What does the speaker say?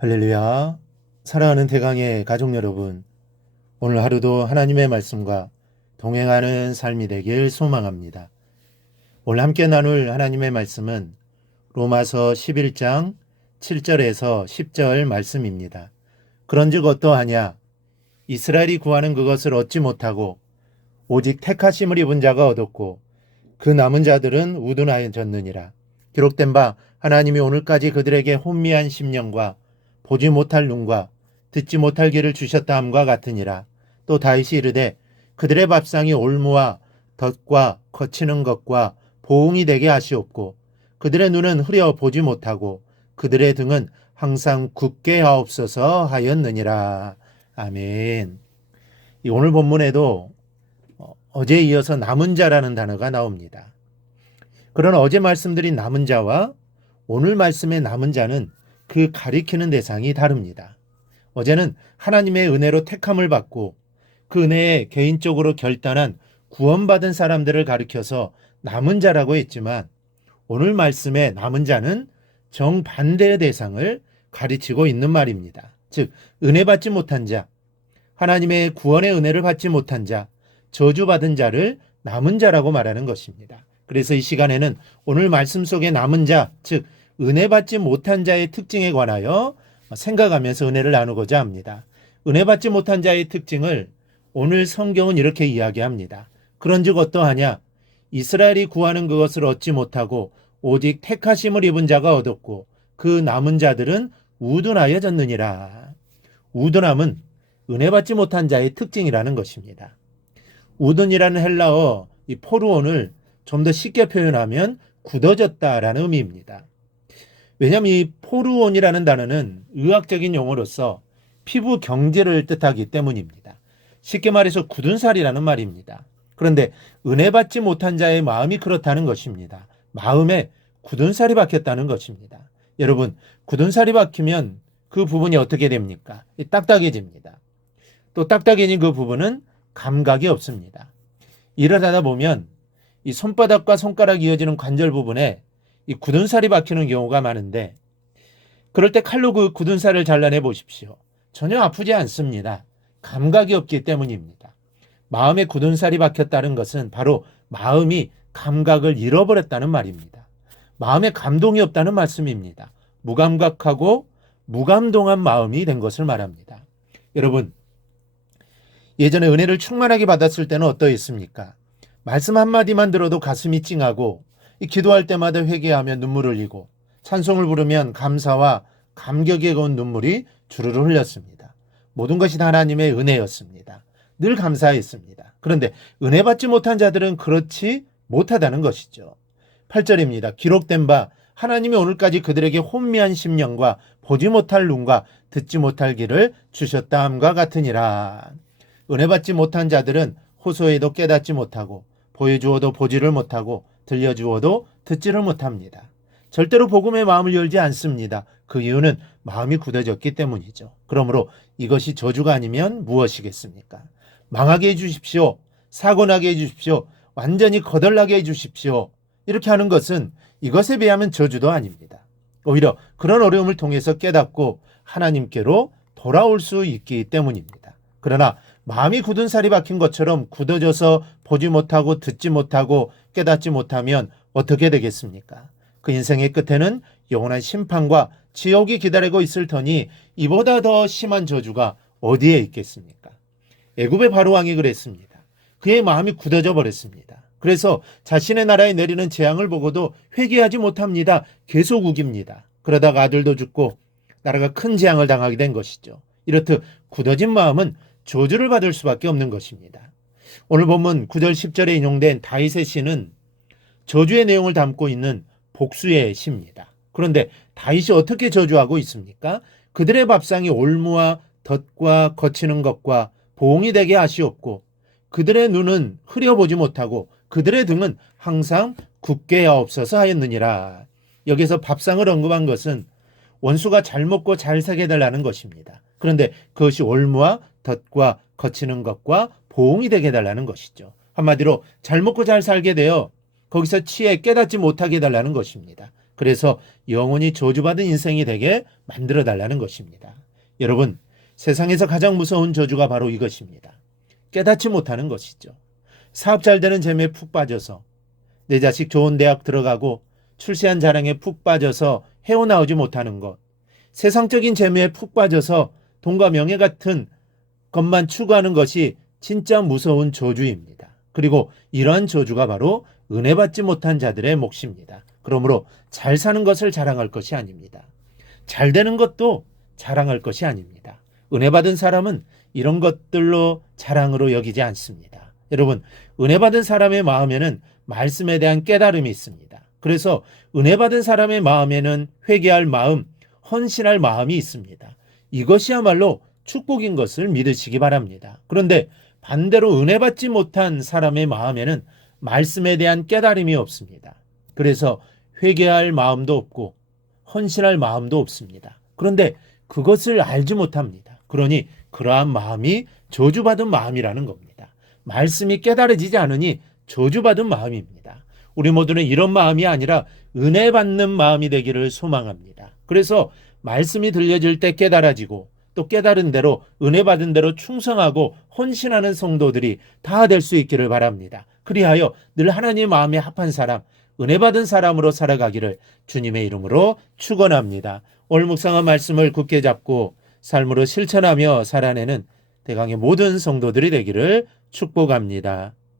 할렐루야. 사랑하는 대강의 가족 여러분, 오늘 하루도 하나님의 말씀과 동행하는 삶이 되길 소망합니다. 오늘 함께 나눌 하나님의 말씀은 로마서 11장 7절에서 10절 말씀입니다. 그런즉 어떠하냐? 이스라엘이 구하는 그것을 얻지 못하고 오직 택하심을 입은 자가 얻었고 그 남은 자들은 우둔하여졌느니라. 기록된 바 하나님이 오늘까지 그들에게 혼미한 심령과 보지 못할 눈과 듣지 못할 귀를 주셨다 함과 같으니라. 또 다윗이 이르되 그들의 밥상이 올무와 덫과 거치는 것과 보응이 되게 하시옵고 그들의 눈은 흐려 보지 못하고 그들의 등은 항상 굳게 하옵소서 하였느니라. 아멘. 오늘 본문에도 어제에 이어서 남은 자라는 단어가 나옵니다. 그런 어제 말씀드린 남은 자와 오늘 말씀의 남은 자는 그 가리키는 대상이 다릅니다. 어제는 하나님의 은혜로 택함을 받고 그 은혜에 개인적으로 결단한 구원받은 사람들을 가리켜서 남은 자라고 했지만 오늘 말씀의 남은 자는 정반대의 대상을 가리치고 있는 말입니다. 즉 은혜 받지 못한 자, 하나님의 구원의 은혜를 받지 못한 자, 저주받은 자를 남은 자라고 말하는 것입니다. 그래서 이 시간에는 오늘 말씀 속의 남은 자, 즉 은혜 받지 못한 자의 특징에 관하여 생각하면서 은혜를 나누고자 합니다. 은혜 받지 못한 자의 특징을 오늘 성경은 이렇게 이야기합니다. 그런즉 어떠하냐? 이스라엘이 구하는 그것을 얻지 못하고 오직 택하심을 입은 자가 얻었고 그 남은 자들은 우둔하여졌느니라. 우둔함은 은혜 받지 못한 자의 특징이라는 것입니다. 우둔이라는 헬라어 이 포르온을 좀 더 쉽게 표현하면 굳어졌다라는 의미입니다. 왜냐하면 이 포르온이라는 단어는 의학적인 용어로서 피부 경질을 뜻하기 때문입니다. 쉽게 말해서 굳은 살이라는 말입니다. 그런데 은혜 받지 못한 자의 마음이 그렇다는 것입니다. 마음에 굳은 살이 박혔다는 것입니다. 여러분, 굳은 살이 박히면 그 부분이 어떻게 됩니까? 딱딱해집니다. 또 딱딱해진 그 부분은 감각이 없습니다. 일을 하다 보면 이 손바닥과 손가락이 이어지는 관절 부분에 이 굳은 살이 박히는 경우가 많은데 그럴 때 칼로 그 굳은 살을 잘라내 보십시오. 전혀 아프지 않습니다. 감각이 없기 때문입니다. 마음에 굳은 살이 박혔다는 것은 바로 마음이 감각을 잃어버렸다는 말입니다. 마음에 감동이 없다는 말씀입니다. 무감각하고 무감동한 마음이 된 것을 말합니다. 여러분, 예전에 은혜를 충만하게 받았을 때는 어떠했습니까? 말씀 한마디만 들어도 가슴이 찡하고 기도할 때마다 회개하며 눈물을 흘리고 찬송을 부르면 감사와 감격에 건 눈물이 주르르 흘렸습니다. 모든 것이 다 하나님의 은혜였습니다. 늘 감사했습니다. 그런데 은혜 받지 못한 자들은 그렇지 못하다는 것이죠. 8절입니다. 기록된 바 하나님이 오늘까지 그들에게 혼미한 심령과 보지 못할 눈과 듣지 못할 귀를 주셨다 함과 같으니라. 은혜 받지 못한 자들은 호소해도 깨닫지 못하고 보여주어도 보지를 못하고 들려주어도 듣지를 못합니다. 절대로 복음의 마음을 열지 않습니다. 그 이유는 마음이 굳어졌기 때문이죠. 그러므로 이것이 저주가 아니면 무엇이겠습니까? 망하게 해주십시오. 사고나게 해주십시오. 완전히 거덜나게 해주십시오. 이렇게 하는 것은 이것에 비하면 저주도 아닙니다. 오히려 그런 어려움을 통해서 깨닫고 하나님께로 돌아올 수 있기 때문입니다. 그러나 마음이 굳은 살이 박힌 것처럼 굳어져서 보지 못하고 듣지 못하고 깨닫지 못하면 어떻게 되겠습니까? 그 인생의 끝에는 영원한 심판과 지옥이 기다리고 있을 터니 이보다 더 심한 저주가 어디에 있겠습니까? 애굽의 바로왕이 그랬습니다. 그의 마음이 굳어져 버렸습니다. 그래서 자신의 나라에 내리는 재앙을 보고도 회개하지 못합니다. 계속 우깁니다. 그러다가 아들도 죽고 나라가 큰 재앙을 당하게 된 것이죠. 이렇듯 굳어진 마음은 저주를 받을 수밖에 없는 것입니다. 오늘 본문 9절 10절에 인용된 다윗의 시는 저주의 내용을 담고 있는 복수의 시입니다. 그런데 다윗이 어떻게 저주하고 있습니까? 그들의 밥상이 올무와 덫과 거치는 것과 보응이 되게 하시옵고 그들의 눈은 흐려보지 못하고 그들의 등은 항상 굳게 하옵소서 하였느니라. 여기서 밥상을 언급한 것은 원수가 잘 먹고 잘 살게 해달라는 것입니다. 그런데 그것이 올무와 덫과 거치는 것과 보응이 되게 해달라는 것이죠. 한마디로 잘 먹고 잘 살게 되어 거기서 치에 깨닫지 못하게 해달라는 것입니다. 그래서 영원히 저주받은 인생이 되게 만들어 달라는 것입니다. 여러분, 세상에서 가장 무서운 저주가 바로 이것입니다. 깨닫지 못하는 것이죠. 사업 잘 되는 재미에 푹 빠져서, 내 자식 좋은 대학 들어가고 출세한 자랑에 푹 빠져서 헤어나오지 못하는 것, 세상적인 재미에 푹 빠져서 돈과 명예 같은 것만 추구하는 것이 진짜 무서운 저주입니다. 그리고 이러한 저주가 바로 은혜 받지 못한 자들의 몫입니다. 그러므로 잘 사는 것을 자랑할 것이 아닙니다. 잘 되는 것도 자랑할 것이 아닙니다. 은혜 받은 사람은 이런 것들로 자랑으로 여기지 않습니다. 여러분, 은혜 받은 사람의 마음에는 말씀에 대한 깨달음이 있습니다. 그래서 은혜 받은 사람의 마음에는 회개할 마음, 헌신할 마음이 있습니다. 이것이야말로 축복인 것을 믿으시기 바랍니다. 그런데 반대로 은혜 받지 못한 사람의 마음에는 말씀에 대한 깨달음이 없습니다. 그래서 회개할 마음도 없고 헌신할 마음도 없습니다. 그런데 그것을 알지 못합니다. 그러니 그러한 마음이 저주받은 마음이라는 겁니다. 말씀이 깨달아지지 않으니 저주받은 마음입니다. 우리 모두는 이런 마음이 아니라 은혜 받는 마음이 되기를 소망합니다. 그래서 말씀이 들려질 때 깨달아지고 또 깨달은 대로 은혜 받은 대로 충성하고 헌신하는 성도들이 다 될 수 있기를 바랍니다. 그리하여 늘 하나님 마음에 합한 사람, 은혜 받은 사람으로 살아가기를 주님의 이름으로 축원합니다. 오늘 묵상한 말씀을 굳게 잡고 삶으로 실천하며 살아내는 대강의 모든 성도들이 되기를 축복합니다.